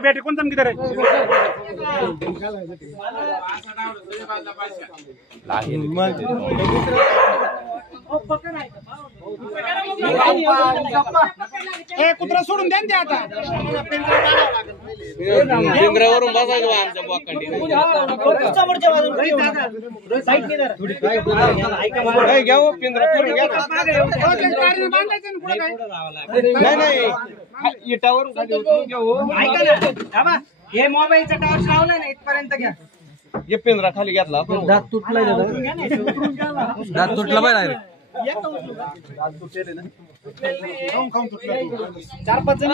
बेटे कोण जम किधर है कुत्रा सोडून द्या ना आता पिंजऱ्यावरून बसायचं आमच्या बोकांडी घ्या हो पिंजरा करून घ्या नाही नाही इटावरून हे मोबाईलचा टॉर्च लावला ना इथपर्यंत घ्या हे पिंजरा खाली घेतला दात तुटला दात तुटला पाहिजे 4-5 जण